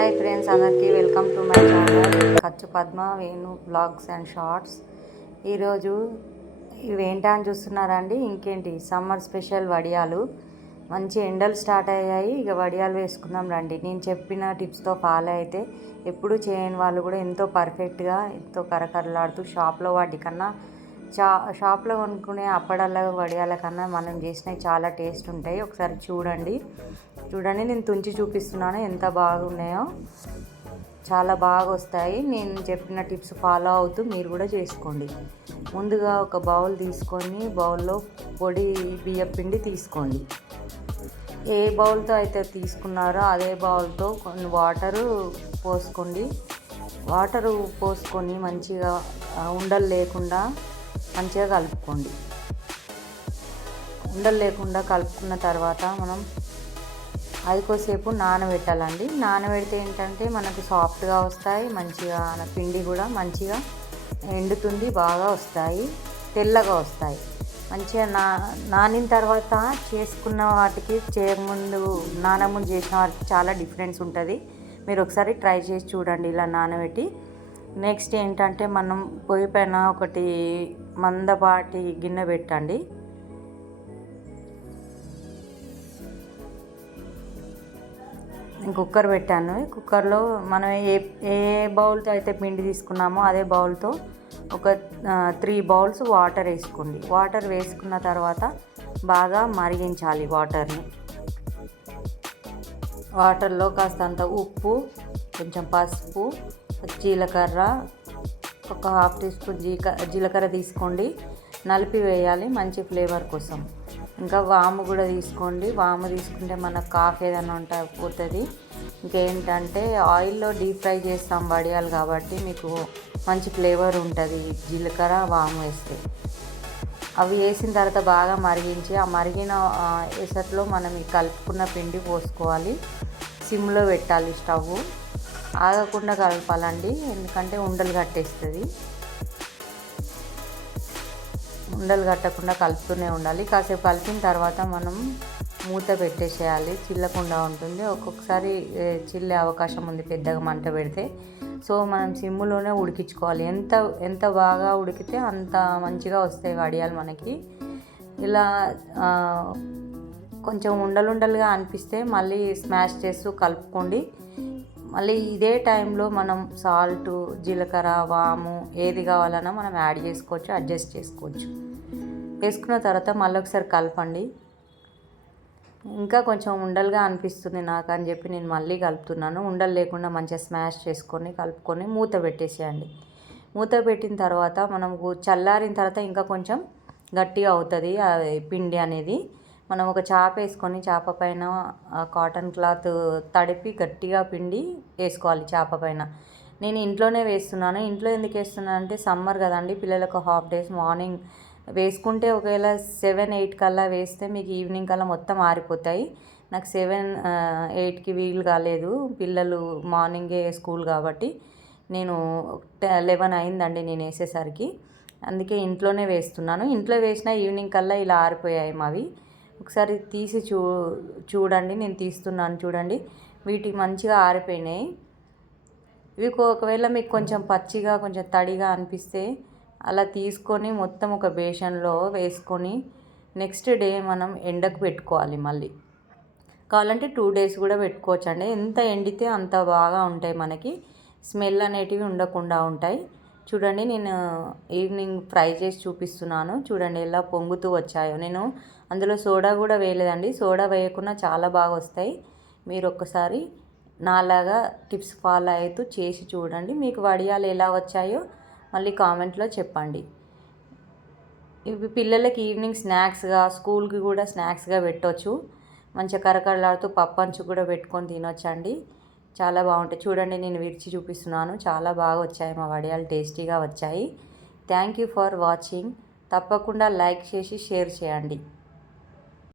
Hi friends అందరికీ welcome to my channel ఖర్చు Padma Venu vlogs and shorts ఈరోజు ఇవేంటా అని చూస్తున్నారండి? ఇంకేంటి? సమ్మర్ స్పెషల్ వడియాలు. మంచి ఎండలు స్టార్ట్ అయ్యాయి. ఇక వడియాలు వేసుకున్నాం రండి. నేను చెప్పిన టిప్స్తో ఫాలో అయితే ఎప్పుడు చేయని వాళ్ళు కూడా ఎంతో పర్ఫెక్ట్గా ఎంతో కరకరలాడుతూ షాప్లో వాటికన్నా చా షాప్లో కొనుక్కునే అప్పడాల వడియాల కన్నా మనం చేసినవి చాలా టేస్ట్ ఉంటాయి. ఒకసారి చూడండి. చూడండి నేను తుంచి చూపిస్తున్నాను ఎంత బాగున్నాయో. చాలా బాగా వస్తాయి నేను చెప్పిన టిప్స్ ఫాలో అవుతూ మీరు కూడా చేసుకోండి. ముందుగా ఒక బౌల్ తీసుకొని బౌల్లో పొడి బియ్యం పిండి తీసుకోండి. ఏ బౌల్తో అయితే తీసుకున్నారో అదే బౌల్తో కొన్ని వాటరు పోసుకోండి. వాటరు పోసుకొని మంచిగా ఉండలు లేకుండా మంచిగా కలుపుకోండి. ఉండలు లేకుండా కలుపుకున్న తర్వాత మనం అది కొద్దిసేపు నానబెట్టాలండి. నానబెడితే ఏంటంటే మనకు సాఫ్ట్గా వస్తాయి మంచిగా పిండి కూడా మంచిగా ఎండుతుంది బాగా వస్తాయి తెల్లగా వస్తాయి. మంచిగా నా నానిన తర్వాత చేసుకున్న వాటికి చేయముందు నానముందు చేసిన వాటికి చాలా డిఫరెన్స్ ఉంటుంది. మీరు ఒకసారి ట్రై చేసి చూడండి ఇలా నానబెట్టి నెక్స్ట్ ఏంటంటే మనం పొయ్యి పైన ఒకటి మందపాటి గిన్నె పెట్టండి. కుక్కర్ పెట్టాను. కుక్కర్లో మనం ఏ ఏ బౌల్తో అయితే పిండి తీసుకున్నామో అదే బౌల్తో ఒక త్రీ బౌల్స్ వాటర్ వేసుకోండి. వాటర్ వేసుకున్న తర్వాత బాగా మరిగించాలి వాటర్ని. వాటర్లో కాస్తంత ఉప్పు కొంచెం పసుపు జీలకర్ర ఒక హాఫ్ టీ స్పూన్ జీక జీలకర్ర తీసుకోండి. నలిపి వేయాలి మంచి ఫ్లేవర్ కోసం. ఇంకా వాము కూడా తీసుకోండి. వాము తీసుకుంటే మనకు కాఫీ ఏదైనా ఉంటే పోతుంది. ఇంకేంటంటే ఆయిల్లో డీప్ ఫ్రై చేస్తాం వడియాలు కాబట్టి మీకు మంచి ఫ్లేవర్ ఉంటుంది జీలకర్ర వాము వేస్తే. అవి వేసిన తర్వాత బాగా మరిగించి ఆ మరిగిన ఎసట్లో మనం ఈ కలుపుకున్న పిండి పోసుకోవాలి. సిమ్లో పెట్టాలి స్టవ్. ఆగకుండా కలపాలండి ఎందుకంటే ఉండలు కట్టేస్తుంది. ఉండలు కట్టకుండా కలుపుతూనే ఉండాలి. కాసేపు కలిపిన తర్వాత మనం మూత పెట్టేసేయాలి. చిల్లకుండా ఉంటుంది. ఒక్కొక్కసారి చిల్లే అవకాశం ఉంది పెద్దగా మంట పెడితే. సో మనం సిమ్ములోనే ఉడికించుకోవాలి. ఎంత ఎంత బాగా ఉడికితే అంత మంచిగా వస్తాయి వడియాలు మనకి. ఇలా కొంచెం ఉండలుండలుగా అనిపిస్తే మళ్ళీ స్మాష్ చేస్తూ కలుపుకోండి. మళ్ళీ ఇదే టైంలో మనం సాల్ట్ జీలకర్ర వాము ఏది కావాలన్నా మనం యాడ్ చేసుకోవచ్చు అడ్జస్ట్ చేసుకోవచ్చు. వేసుకున్న తర్వాత మళ్ళీ ఒకసారి కలపండి. ఇంకా కొంచెం ఉండలుగా అనిపిస్తుంది నాకు అని చెప్పి నేను మళ్ళీ కలుపుతున్నాను. ఉండలు లేకుండా మంచిగా స్మాష్ చేసుకొని కలుపుకొని మూత పెట్టేసేయండి. మూత పెట్టిన తర్వాత మనకు చల్లారిన తర్వాత ఇంకా కొంచెం గట్టిగా అవుతుంది పిండి అనేది. మనం ఒక చాప వేసుకొని చేప పైన కాటన్ క్లాత్ తడిపి గట్టిగా పిండి వేసుకోవాలి చేప పైన. నేను ఇంట్లోనే వేస్తున్నాను. ఇంట్లో ఎందుకు వేస్తున్నాను అంటే సమ్మర్ కదండి పిల్లలకు హాఫ్ డేస్ మార్నింగ్ వేసుకుంటే ఒకవేళ సెవెన్ ఎయిట్ కల్లా వేస్తే మీకు ఈవినింగ్ కల్లా మొత్తం ఆరిపోతాయి. నాకు సెవెన్ ఎయిట్కి వీలు కాలేదు. పిల్లలు మార్నింగే స్కూల్ కాబట్టి నేను లెవెన్ అయిందండి నేను వేసేసరికి. అందుకే ఇంట్లోనే వేస్తున్నాను. ఇంట్లో వేసిన ఈవినింగ్ కల్లా ఇలా ఆరిపోయాయి మావి. ఒకసారి తీసి చూ చూడండి నేను తీస్తున్నాను చూడండి. వీటికి మంచిగా ఆరిపోయినాయి. ఇవి ఒకవేళ మీకు కొంచెం పచ్చిగా కొంచెం తడిగా అనిపిస్తే అలా తీసుకొని మొత్తం ఒక బేషన్లో వేసుకొని నెక్స్ట్ డే మనం ఎండకు పెట్టుకోవాలి మళ్ళీ. కావాలంటే టూ డేస్ కూడా పెట్టుకోవచ్చు అండి ఎంత ఎండితే అంత బాగా ఉంటాయి మనకి. స్మెల్ అనేటివి ఉండకుండా ఉంటాయి. చూడండి నేను ఈవినింగ్ ఫ్రై చేసి చూపిస్తున్నాను. చూడండి ఎలా పొంగుతూ వచ్చాయో. నేను అందులో సోడా కూడా వేయలేదండి. సోడా వేయకుండా చాలా బాగా వస్తాయి. మీరు ఒక్కసారి నాలాగా టిప్స్ ఫాలో అవుతూ చేసి చూడండి. మీకు వడియాలు ఎలా వచ్చాయో మళ్ళీ కామెంట్లో చెప్పండి. ఇవి పిల్లలకి ఈవినింగ్ స్నాక్స్గా స్కూల్కి కూడా స్నాక్స్గా పెట్టవచ్చు మంచిగా కరకరలాడుతూ పప్పంచు కూడా పెట్టుకొని తినొచ్చండి. చాలా బాగుంటాయి. చూడండి నేను విరిచి చూపిస్తున్నాను. చాలా బాగా వచ్చాయి మా వడియాలు. టేస్టీగా వచ్చాయి. Thank you for watching. తప్పకుండా లైక్ చేసి షేర్ చేయండి.